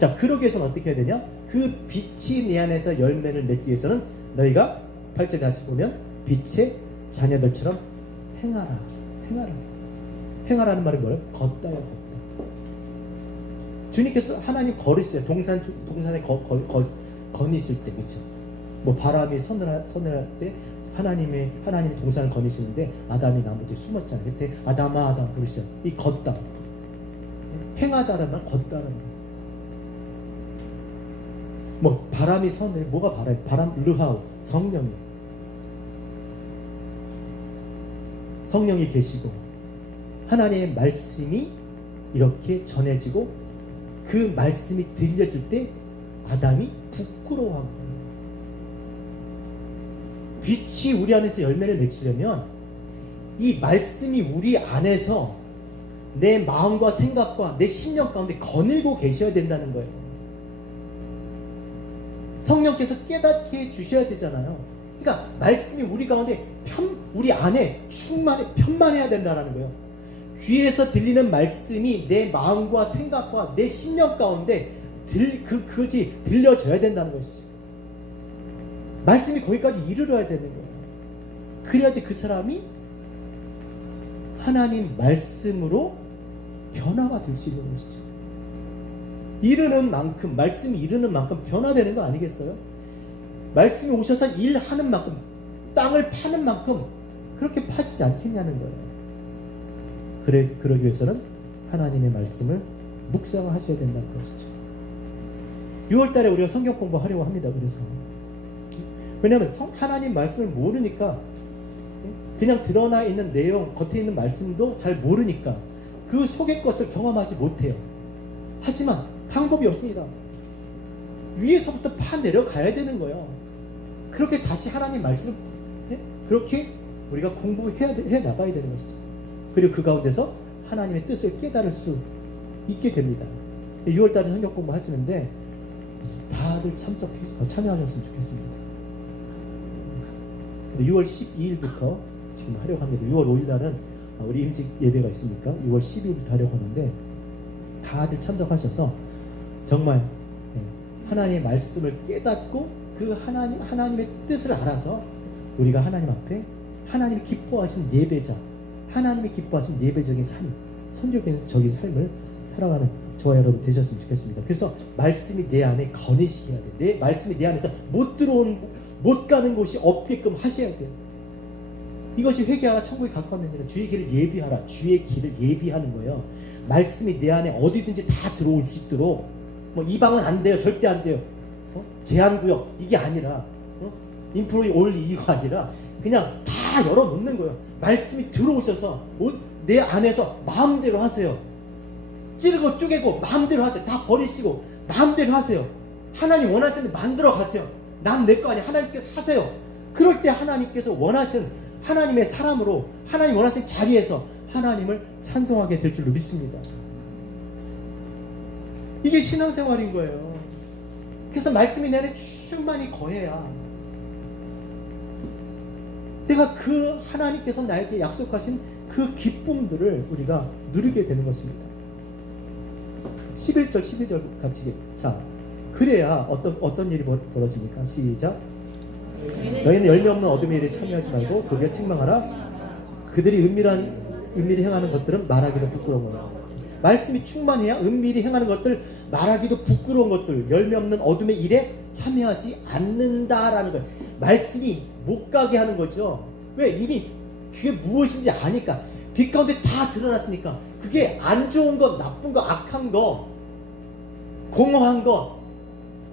자, 그러기 위해서는 어떻게 해야 되냐? 그 빛이 내 안에서 열매를 맺기 위해서는 너희가 8절 다시 보면 빛의 자녀들처럼 행하라. 행하라. 행하라는 말이 뭐예요? 걷다요, 걷다. 주님께서 하나님 걸으시죠. 동산에 거니실 때, 그렇죠? 뭐 바람이 서늘할 때 하나님이 동산을 거니시는데 아담이 나무 뒤에 숨었잖아요. 그때 아담아 부르시죠. 이 걷다. 행하다라는 말, 걷다라는 말. 뭐 바람이 서늘, 뭐가 바람 르하우, 성령이 계시고 하나님의 말씀이 이렇게 전해지고 그 말씀이 들려질 때 아담이 부끄러워하고, 빛이 우리 안에서 열매를 맺으려면 이 말씀이 우리 안에서 내 마음과 생각과 내 심령 가운데 거닐고 계셔야 된다는 거예요. 성령께서 깨닫게 해주셔야 되잖아요. 그러니까 말씀이 우리 가운데 우리 안에 편만해야 된다는 거예요. 귀에서 들리는 말씀이 내 마음과 생각과 내 심령 가운데 그것이 들려져야 된다는 것이죠. 말씀이 거기까지 이르러야 되는 거예요. 그래야지 그 사람이 하나님 말씀으로 변화가 될 수 있는 것이죠. 말씀이 이르는 만큼 변화되는 거 아니겠어요? 말씀이 오셔서 일하는 만큼, 땅을 파는 만큼 그렇게 파지지 않겠냐는 거예요. 그러기 위해서는 하나님의 말씀을 묵상하셔야 된다는 것이죠. 6월달에 우리가 성경 공부하려고 합니다. 그래서 왜냐하면 하나님 말씀을 모르니까, 그냥 드러나 있는 내용, 겉에 있는 말씀도 잘 모르니까 그 속의 것을 경험하지 못해요. 하지만 방법이 없습니다. 위에서부터 파 내려가야 되는 거예요. 그렇게 다시 하나님 말씀을 그렇게 우리가 공부해 나가야 되는 것이죠. 그리고 그 가운데서 하나님의 뜻을 깨달을 수 있게 됩니다. 6월달에 성경 공부 하시는데 다들 참여하셨으면 좋겠습니다. 6월 12일부터 지금 하려고 합니다. 6월 5일날은 우리 임직 예배가 있으니까 6월 12일부터 하려고 하는데 다들 참석하셔서 정말 하나님의 말씀을 깨닫고 그 하나님의 뜻을 알아서 우리가 하나님 앞에 하나님이 기뻐하신 예배자, 하나님이 기뻐하신 예배적인 삶, 선교적인 삶을 살아가는 저와 여러분 되셨으면 좋겠습니다. 그래서 말씀이 내 안에 거니시게 해야 돼요. 내 말씀이 내 안에서 못 가는 곳이 없게끔 하셔야 돼요. 이것이 회개하라 천국에 가까운 데는 주의 길을 예비하라. 주의 길을 예비하는 거예요. 말씀이 내 안에 어디든지 다 들어올 수 있도록, 뭐 이 방은 안 돼요, 절대 안 돼요, 제한구역, 이게 아니라 인프로이 올리, 이거 아니라 그냥 다 열어놓는 거예요. 말씀이 들어오셔서 내 안에서 마음대로 하세요. 찌르고 쪼개고 마음대로 하세요. 다 버리시고 마음대로 하세요. 하나님 원하시는 대로 만들어 가세요. 난 내 거 아니야. 하나님께서 하세요. 그럴 때 하나님께서 원하시는 하나님의 사람으로, 하나님 원하시는 자리에서 하나님을 찬송하게 될 줄로 믿습니다. 이게 신앙생활인 거예요. 그래서 말씀이 내 안에 충만히 거해야 내가 그 하나님께서 나에게 약속하신 그 기쁨들을 우리가 누리게 되는 것입니다. 11절 12절 같이. 자, 그래야 어떤 일이 벌어집니까? 시작. 너희는 열매 없는 어둠의 일에 참여하지 말고 거기에 책망하라. 그들이 은밀히 행하는 것들은 말하기도 부끄러운 거다. 말씀이 충만해야 은밀히 행하는 것들, 말하기도 부끄러운 것들, 열매 없는 어둠의 일에 참여하지 않는다라는 거예요. 말씀이 못 가게 하는 거죠. 왜? 이미 그게 무엇인지 아니까. 빛 가운데 다 드러났으니까 그게 안 좋은 것, 나쁜 것, 악한 것, 공허한 것,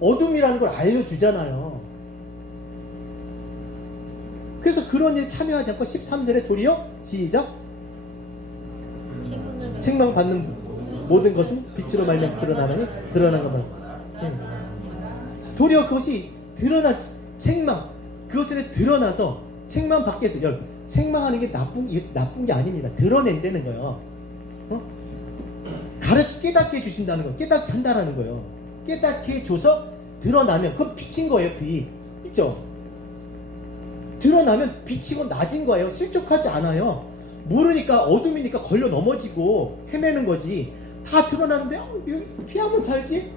어둠이라는 걸 알려주잖아요. 그래서 그런 일에 참여하지 않고 13절에 도리어 시작. 책망받는 모든 것은 빛으로 말미암아 드러난 것만. 도리어 그것이 책망, 그것을 드러나서 책망 밖에서, 책망하는 게 나쁜 게 아닙니다. 드러낸다는 거예요. 깨닫게 해주신다는 거예요. 깨닫게 한다라는 거예요. 깨닫게 해줘서 드러나면 그건 빛인 거예요. 빛 있죠? 드러나면 빛이고 낮은 거예요. 실족하지 않아요. 모르니까, 어둠이니까 걸려 넘어지고 헤매는 거지. 다 드러났는데 피하면 살지?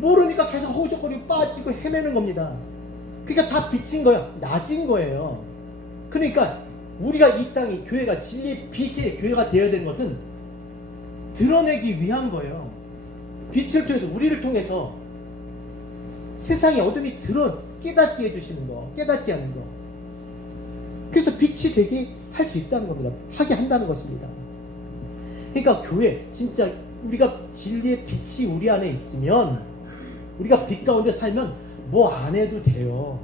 모르니까 계속 허우적거리고 빠지고 헤매는 겁니다. 그러니까 다 비친 거예요. 낮은 거예요. 그러니까 우리가 이 땅이 교회가 진리의 빛의 교회가 되어야 되는 것은 드러내기 위한 거예요. 빛을 통해서 우리를 통해서 세상의 어둠이 깨닫게 해주시는 거, 깨닫게 하는 거. 그래서 빛이 되게 할 수 있다는 겁니다. 하게 한다는 것입니다. 그러니까 교회 진짜 우리가 진리의 빛이 우리 안에 있으면 우리가 빛 가운데 살면 뭐 안 해도 돼요.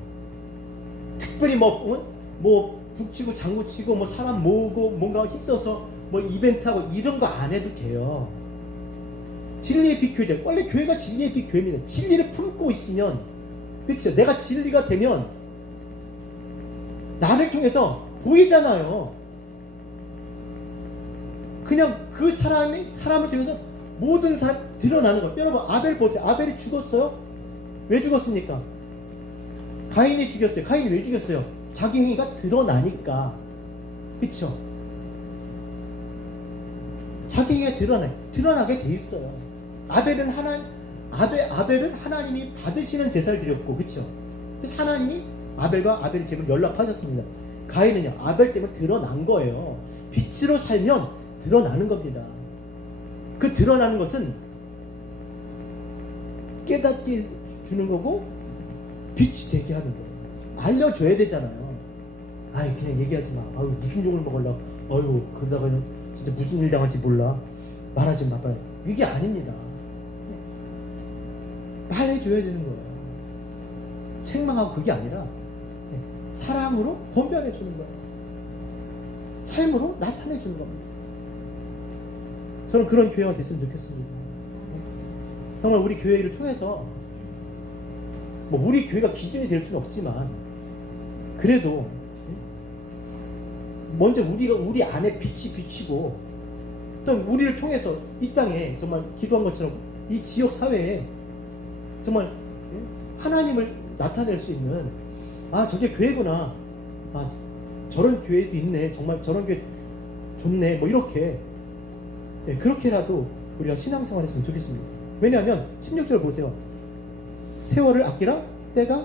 특별히 뭐 북치고 장구치고 뭐 사람 모으고 뭔가 힘써서 뭐 이벤트하고 이런 거 안 해도 돼요. 진리의 빛 교회. 원래 교회가 진리의 빛 교회입니다. 진리를 품고 있으면, 그렇죠? 내가 진리가 되면 나를 통해서 보이잖아요. 그냥 그 사람을 통해서 모든 사람 드러나는 거예요. 여러분 아벨 보세요. 아벨이 죽었어요? 왜 죽었습니까? 가인이 죽였어요. 가인이 왜 죽였어요? 자기 행위가 드러나니까. 그쵸? 자기 행위가 드러나게 돼 있어요. 아벨은 하나님이 받으시는 제사를 드렸고, 그쵸? 그래서 하나님이 아벨과 아벨의 제물 연락하셨습니다. 가인은요, 아벨 때문에 드러난 거예요. 빛으로 살면 드러나는 겁니다. 그 드러나는 것은 깨닫게 주는 거고, 빛이 되게 하는 거예요. 알려줘야 되잖아요. 아이, 그냥 얘기하지 마. 아유, 무슨 욕을 먹으려고. 아유, 그러다가 진짜 무슨 일 당할지 몰라. 말하지 마. 이게 아닙니다. 말해줘야 되는 거예요. 책망하고 그게 아니라 사랑으로 권변해 주는 거예요. 삶으로 나타내 주는 겁니다. 저는 그런 교회가 됐으면 좋겠습니다. 정말 우리 교회를 통해서 뭐 우리 교회가 기준이 될 수는 없지만 그래도 먼저 우리 안에 빛이 비치고 또 우리를 통해서 이 땅에 정말 기도한 것처럼 이 지역 사회에 정말 하나님을 나타낼 수 있는, 아, 저게 교회구나, 아, 저런 교회도 있네, 정말 저런 교회 좋네, 뭐 이렇게, 그렇게라도 우리가 신앙생활 했으면 좋겠습니다. 왜냐하면 16절 보세요. 세월을 아끼라 때가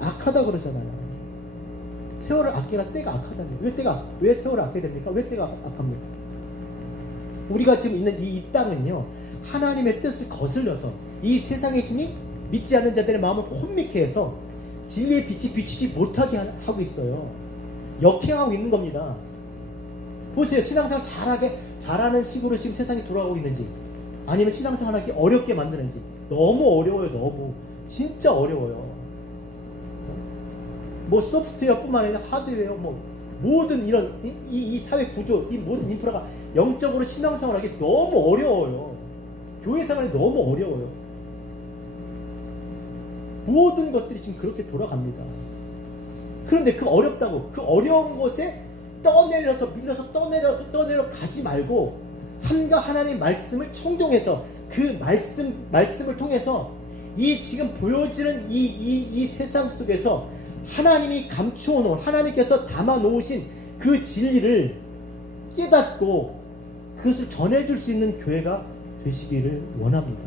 악하다 그러잖아요. 세월을 아끼라 때가 악하다니. 왜 세월을 아껴야 됩니까? 왜 때가 악합니까? 우리가 지금 있는 이 땅은요, 하나님의 뜻을 거슬려서 이 세상의 신이 믿지 않는 자들의 마음을 혼미케 해서 진리의 빛이 비치지 못하게 하고 있어요. 역행하고 있는 겁니다. 보세요. 신앙생활 잘하는 식으로 지금 세상이 돌아가고 있는지, 아니면 신앙생활 하기 어렵게 만드는지. 너무 어려워요. 너무. 진짜 어려워요. 뭐 소프트웨어뿐만 아니라 하드웨어, 뭐 모든 이런 이 사회 구조, 이 모든 인프라가 영적으로 신앙생활 하기 너무 어려워요. 교회 생활이 너무 어려워요. 모든 것들이 지금 그렇게 돌아갑니다. 그런데 그 어렵다고, 그 어려운 곳에 밀려서 떠내려 가지 말고 삼가 하나님의 말씀을 청종해서 그 말씀을 통해서 이 지금 보여지는 이 세상 속에서 하나님이 감추어 놓은, 하나님께서 담아 놓으신 그 진리를 깨닫고 그것을 전해줄 수 있는 교회가 되시기를 원합니다.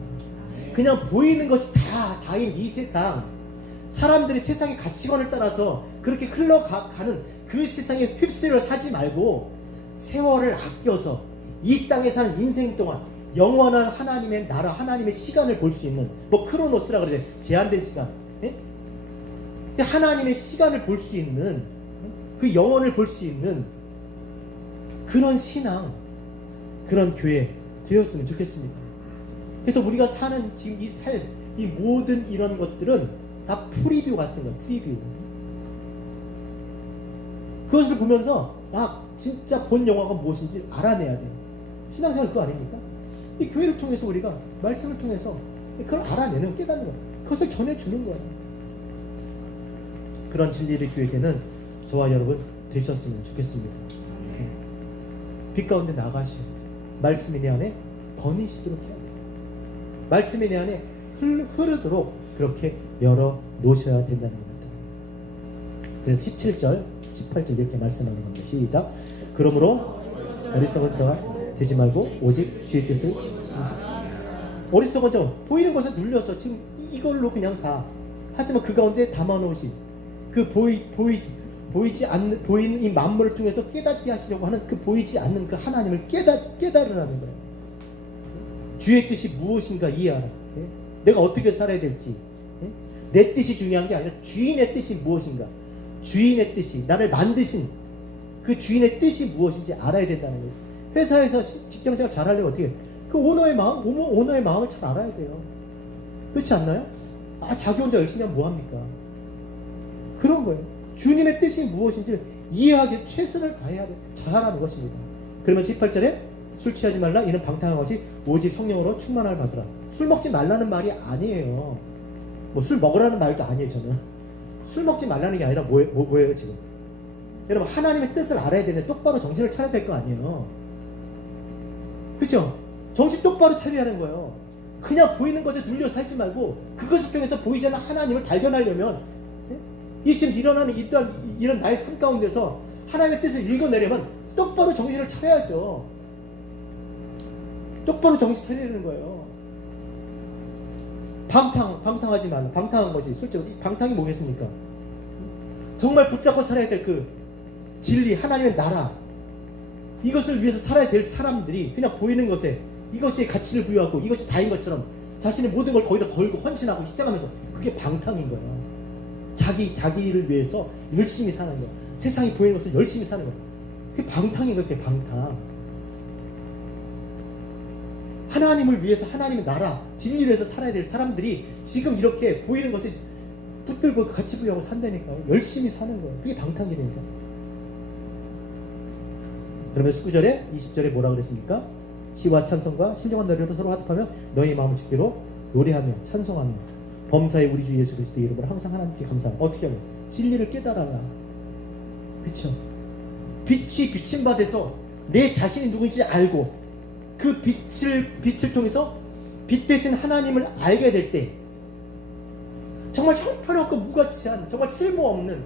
그냥 보이는 것이 다인 이 세상, 사람들이 세상의 가치관을 따라서 그렇게 흘러가는 그 세상에 휩쓸려 사지 말고 세월을 아껴서 이 땅에 사는 인생 동안 영원한 하나님의 나라, 하나님의 시간을 볼 수 있는, 뭐 크로노스라 그러죠. 제한된 시간. 하나님의 시간을 볼 수 있는, 그 영혼을 볼 수 있는 그런 신앙, 그런 교회 되었으면 좋겠습니다. 그래서 우리가 사는 지금 이 삶, 이 모든 이런 것들은 다 프리뷰 같은 거예요. 프리뷰. 그것을 보면서 진짜 본 영화가 무엇인지 알아내야 돼요. 신앙생활 그거 아닙니까? 이 교회를 통해서 우리가 말씀을 통해서 그걸 알아내는, 깨닫는 거예요. 그것을 전해주는 거예요. 그런 진리의 교회는 저와 여러분 되셨으면 좋겠습니다. 빛 가운데 나가시고 말씀이 내 안에 거니시도록 해야 돼요. 말씀이 내 안에 흐르도록 그렇게 열어 놓으셔야 된다는 겁니다. 그래서 17절, 18절 이렇게 말씀하는 겁니다. 시작. 그러므로 어리석은 자가 되지 말고 오직 주의 뜻을 어리석어져 보이는 것에 눌려서 지금 이걸로 그냥 다. 하지만 그 가운데 담아놓으신 그 보이지 않는 보이는 이 만물을 통해서 깨닫게 하시려고 하는 그 보이지 않는 그 하나님을 깨달으라는 거예요. 주의 뜻이 무엇인가 이해하라. 예? 내가 어떻게 살아야 될지. 예? 내 뜻이 중요한 게 아니라 주인의 뜻이 무엇인가. 주인의 뜻이 나를 만드신 그 주인의 뜻이 무엇인지 알아야 된다는 거예요. 회사에서 직장생활 잘하려면 어떻게 해요? 그 오너의 마음을 잘 알아야 돼요. 그렇지 않나요? 자기 혼자 열심히 하면 뭐합니까? 그런 거예요. 주님의 뜻이 무엇인지 이해하기 최선을 다해야 잘하는 것입니다. 그러면 18절에 술 취하지 말라 이는 방탕한 것이 오직 성령으로 충만함을 받으라. 술 먹지 말라는 말이 아니에요. 뭐 술 먹으라는 말도 아니에요. 저는 술 먹지 말라는 게 아니라 뭐예요 지금? 여러분 하나님의 뜻을 알아야 되는데 똑바로 정신을 차려야 될 거 아니에요. 그렇죠? 정신 똑바로 차려야 하는 거예요. 그냥 보이는 것에 눌려 살지 말고 그것을 통해서 보이지 않는 하나님을 발견하려면 이 지금 일어나는 이런 나의 삶 가운데서 하나님의 뜻을 읽어내려면 똑바로 정신을 차려야죠. 똑바로 정신 차리는 거예요. 방탕하지 말라. 방탕한 것이 솔직히 방탕이 뭐겠습니까? 정말 붙잡고 살아야 될 그 진리, 하나님의 나라, 이것을 위해서 살아야 될 사람들이 그냥 보이는 것에 이것이 가치를 부여하고 이것이 다인 것처럼 자신의 모든 걸 거기다 걸고 헌신하고 희생하면서 그게 방탕인 거예요. 자기를 위해서 열심히 사는 거, 세상이 보이는 것을 열심히 사는 거, 그게 방탕인 거예요. 그게 방탕. 하나님을 위해서 하나님의 나라, 진리를 위해서 살아야 될 사람들이 지금 이렇게 보이는 것을 붙들고 가치 부여하고 산다니까요. 열심히 사는 거예요. 그게 방탕이니까. 그러면 19절에 20절에 뭐라 그랬습니까? 시와 찬송과 신령한 노래로 서로 화답하며 너희 마음을 주기로 노래하며 찬송하며 범사의 우리 주 예수 그리스도의 이름으로 항상 하나님께 감사하며 어떻게 하면 진리를 깨달아라. 그렇죠? 빛이 비친 바 돼서 내 자신이 누군지 알고 그 빛을 통해서 빛 대신 하나님을 알게 될 때 정말 형편없고 무가치한 정말 쓸모없는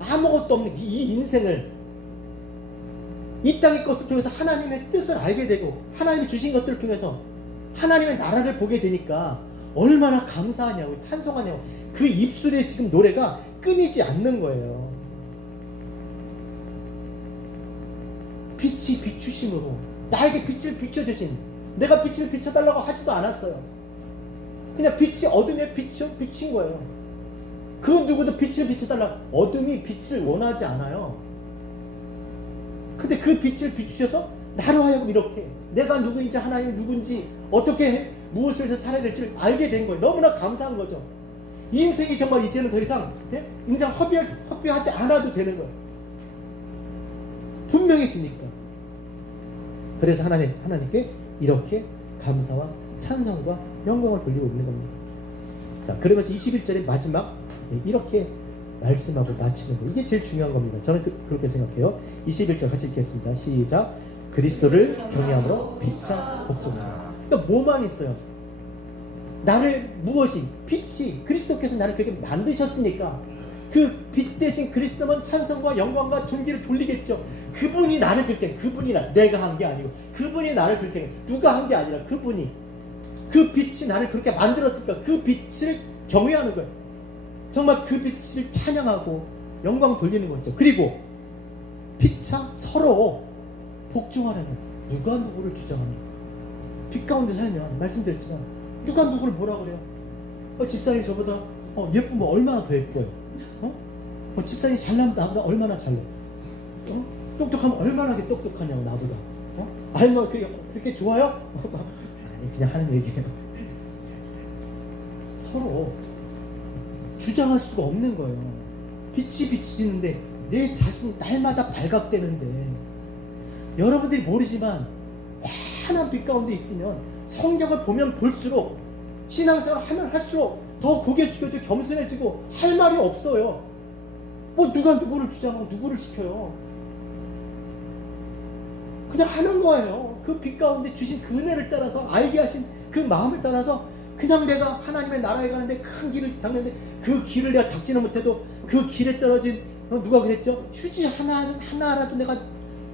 아무것도 없는 이 인생을 이 땅의 것을 통해서 하나님의 뜻을 알게 되고 하나님이 주신 것들을 통해서 하나님의 나라를 보게 되니까 얼마나 감사하냐고 찬송하냐고 그 입술에 지금 노래가 끊이지 않는 거예요. 빛이 비추심으로 나에게 빛을 비춰주신, 내가 빛을 비춰달라고 하지도 않았어요. 그냥 빛이 어둠에 비친 거예요. 그 누구도 빛을 비춰달라고, 어둠이 빛을 원하지 않아요. 근데 그 빛을 비추셔서 나로 하여금 이렇게 내가 누구인지 하나님이 누군지 어떻게 무엇을 해서 살아야 될지 알게 된 거예요. 너무나 감사한 거죠. 인생이 정말 이제는 더 이상 인생 허비하지 않아도 되는 거예요. 분명해지니까. 그래서 하나님께 이렇게 감사와 찬성과 영광을 돌리고 있는 겁니다. 자, 그러면서 21절의 마지막 이렇게 말씀하고 마치는 거, 이게 제일 중요한 겁니다. 저는 그렇게 생각해요. 21절 같이 읽겠습니다. 시작. 그리스도를 경외함으로 빛과 복종하라. 그러니까 뭐만 있어요? 나를 무엇이? 빛이 그리스도께서 나를 그렇게 만드셨으니까 그 빛 대신 그리스도만 찬송과 영광과 존귀를 돌리겠죠. 그분이 나를 그렇게, 내가 한 게 아니고 그분이 나를 그렇게, 누가 한 게 아니라 그분이, 그 빛이 나를 그렇게 만들었으니까 그 빛을 경외하는 거예요. 정말 그 빛을 찬양하고 영광 돌리는 거죠. 그리고 피차 서로 복종하라는 거예요. 누가 누구를 주장합니까? 빛 가운데 살면 말씀드렸지만 누가 누구를 뭐라 그래요? 집사님이 저보다 예쁘면 얼마나 더 예뻐요. 집사님이 잘나면 나보다 얼마나 잘나. 똑똑하면 얼마나 똑똑하냐고 나보다. 알면 그렇게 좋아요? 아니, 그냥 하는 얘기예요. 서로 주장할 수가 없는 거예요. 빛이 비치는데 내 자신이 날마다 발각되는데, 여러분들이 모르지만 환한 빛 가운데 있으면 성경을 보면 볼수록, 신앙생활을 하면 할수록 더 고개 숙여지고 겸손해지고 할 말이 없어요. 뭐 누가 누구를 주장하고 누구를 지켜요. 그냥 하는 거예요. 그 빛 가운데 주신 그 은혜를 따라서, 알게 하신 그 마음을 따라서 그냥 내가 하나님의 나라에 가는데 큰 길을 닦는데 그 길을 내가 닦지는 못해도 그 길에 떨어진, 누가 그랬죠? 휴지 하나라도 내가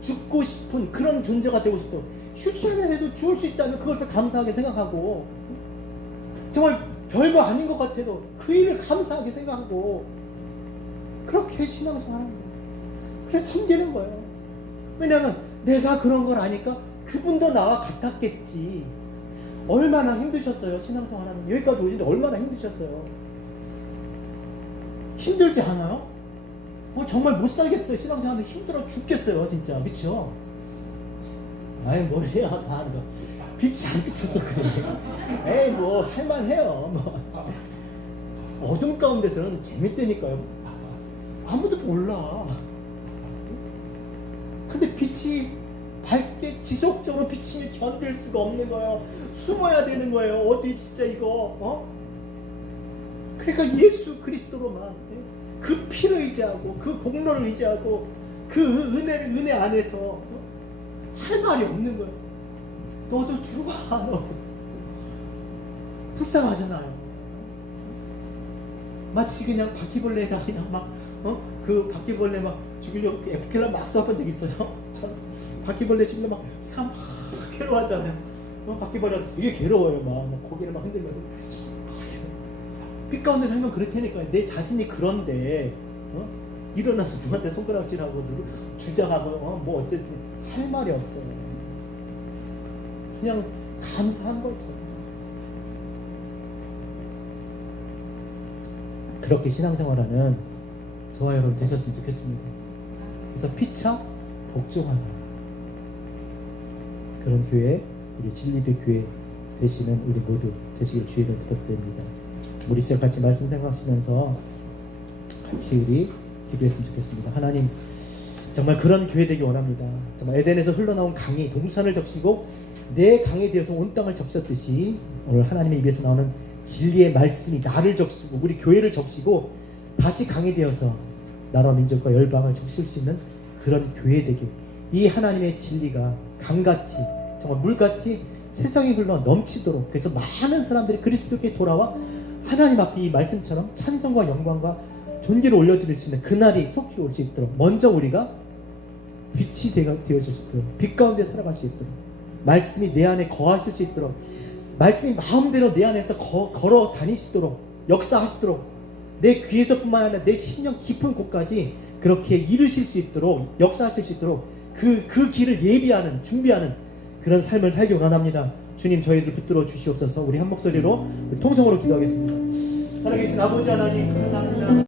죽고 싶은 그런 존재가 되고 싶어. 휴지 하나라도 죽을 수 있다면 그것을 감사하게 생각하고 정말 별거 아닌 것 같아도 그 일을 감사하게 생각하고 그렇게 신앙생활하는 거예요. 그래서 섬기는 거예요. 왜냐하면 내가 그런 걸 아니까 그분도 나와 같았겠지. 얼마나 힘드셨어요. 신앙생활하는 여기까지 오시는데 얼마나 힘드셨어요. 힘들지 않아요? 정말 못 살겠어요. 신앙생활은 힘들어 죽겠어요. 진짜 그렇죠? 아이 뭐야 다 하는 거. 빛이 안 비쳐서 그래. 에이 뭐 할만해요. 뭐 어둠 가운데서는 재밌다니까요. 아무도 몰라. 근데 빛이 밝게 지속적으로 비치면 견딜 수가 없는 거예요. 숨어야 되는 거예요. 어디 진짜 이거 그러니까 예수 그리스도로만 그 피를 의지하고 그 공로를 의지하고 그 은혜 안에서 할 말이 없는 거예요. 너도 들어와. 너도 불쌍하잖아요. 마치 그냥 바퀴벌레에다 그냥 막 그 바퀴벌레 막 죽이려고 에프킬라 막 쏘아본 적 있어요. 전 바퀴벌레 죽이려고 막 괴로워하잖아요. 바퀴벌레 되게 괴로워요. 막 고개를 막 흔들면서 빛 가운데 살면 그렇다니까요. 내 자신이 그런데 일어나서 누구한테 손가락질하고 주장하고 뭐 어쨌든 할 말이 없어요. 그냥 감사한 거죠. 그렇게 신앙생활하는 저와 여러분 되셨으면 좋겠습니다. 그래서 피차 복종하는 그런 교회, 우리 진리의 교회 되시는 우리 모두 되시길 주의를 부탁드립니다. 우리 셋 같이 말씀 생각하시면서 같이 우리 기도했으면 좋겠습니다. 하나님, 정말 그런 교회 되기 원합니다. 정말 에덴에서 흘러나온 강이 동산을 적시고 내 강에 되어서 온 땅을 적셨듯이 오늘 하나님의 입에서 나오는 진리의 말씀이 나를 적시고 우리 교회를 적시고 다시 강이 되어서 나라 민족과 열방을 적실 수 있는 그런 교회 되기, 이 하나님의 진리가 강같이 정말 물같이 세상에 흘러 넘치도록, 그래서 많은 사람들이 그리스도께 돌아와 하나님 앞에 이 말씀처럼 찬송과 영광과 존귀를 올려드릴 수 있는 그날이 속히 올 수 있도록 먼저 우리가 빛이 되어질 수 있도록, 빛 가운데 살아갈 수 있도록, 말씀이 내 안에 거하실 수 있도록, 말씀이 마음대로 내 안에서 걸어 다니시도록, 역사하시도록, 내 귀에서뿐만 아니라 내 심령 깊은 곳까지 그렇게 이루실 수 있도록, 역사하실 수 있도록 그 길을 예비하는, 준비하는 그런 삶을 살기 원합니다. 주님, 저희들 붙들어 주시옵소서. 우리 한 목소리로 통성으로 기도하겠습니다. 살아계신 아버지 하나님, 감사합니다.